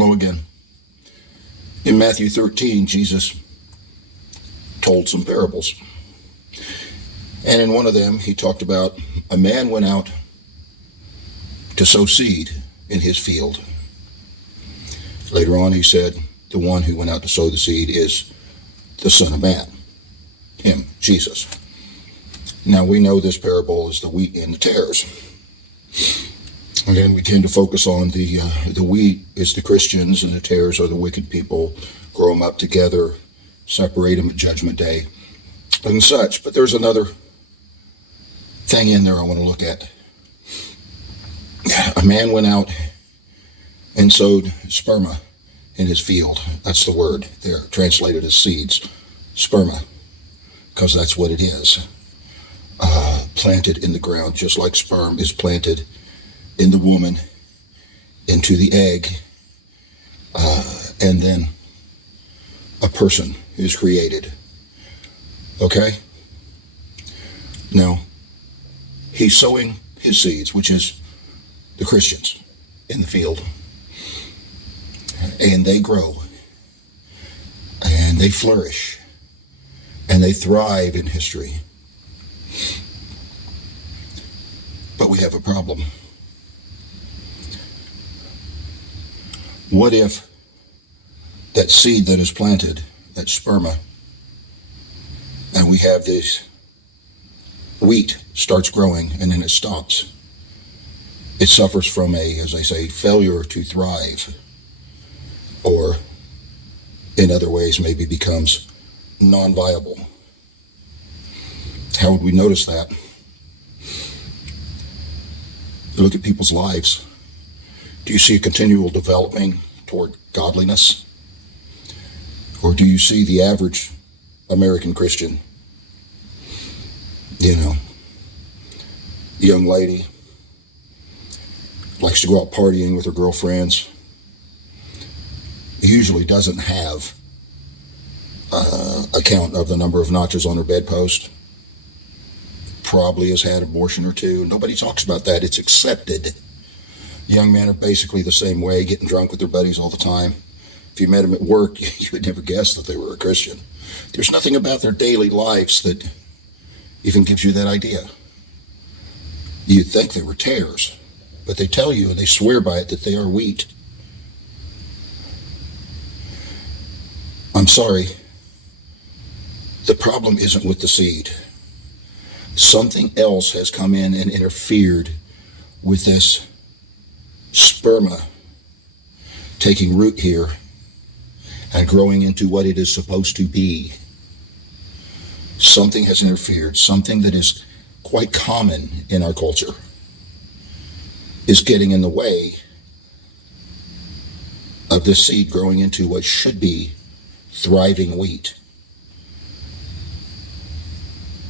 Hello again. In Matthew 13, Jesus told some parables. And in one of them, he talked about a man went out to sow seed in his field. Later on, he said the one who went out to sow the seed is the Son of Man. Him, Jesus. Now, we know this parable is the wheat and the tares. Again, we tend to focus on the wheat is the Christians and the tares are the wicked people. Grow them up together, separate them at Judgment Day, and such. But there's another thing in there I want to look at. A man went out and sowed sperma in his field. That's the word there, translated as seeds. Sperma, because that's what it is. Planted in the ground, just like sperm is planted in the woman, into the egg, and then a person is created. Okay? Now, he's sowing his seeds, which is the Christians in the field, and they grow, and they flourish, and they thrive in history. But we have a problem. What if that seed that is planted, that sperma, and we have this wheat starts growing and then it stops? It suffers from as I say, failure to thrive, or in other ways maybe becomes non-viable. How would we notice that? You look at people's lives. Do you see a continual developing toward godliness? Or do you see the average American Christian, young lady, likes to go out partying with her girlfriends, usually doesn't have a count of the number of notches on her bedpost, probably has had an abortion or two. Nobody talks about that. It's accepted. Young men are basically the same way, getting drunk with their buddies all the time. If you met them at work, you would never guess that they were a Christian. There's nothing about their daily lives that even gives you that idea. You'd think they were tares, but they tell you, and they swear by it, that they are wheat. I'm sorry. The problem isn't with the seed. Something else has come in and interfered with this sperma taking root here and growing into what it is supposed to be. Something has interfered. Something that is quite common in our culture is getting in the way of this seed growing into what should be thriving wheat.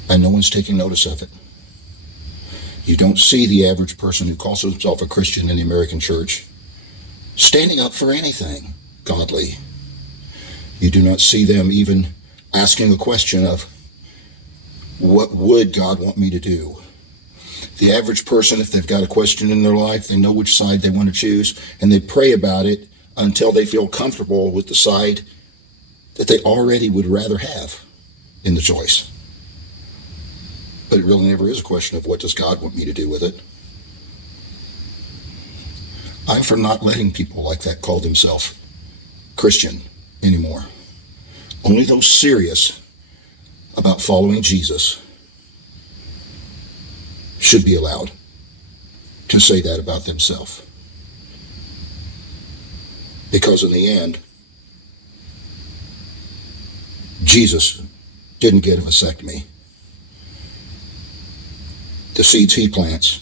And no one's taking notice of it. You don't see the average person who calls himself a Christian in the American church standing up for anything godly. You do not see them even asking a question of, what would God want me to do? The average person, if they've got a question in their life, they know which side they want to choose, and they pray about it until they feel comfortable with the side that they already would rather have in the choice. But it really never is a question of what does God want me to do with it. I'm for not letting people like that call themselves Christian anymore. Only those serious about following Jesus should be allowed to say that about themselves. Because in the end, Jesus didn't get a vasectomy. The seeds he plants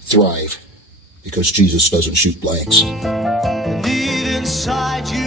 thrive because Jesus doesn't shoot blanks. Deep inside you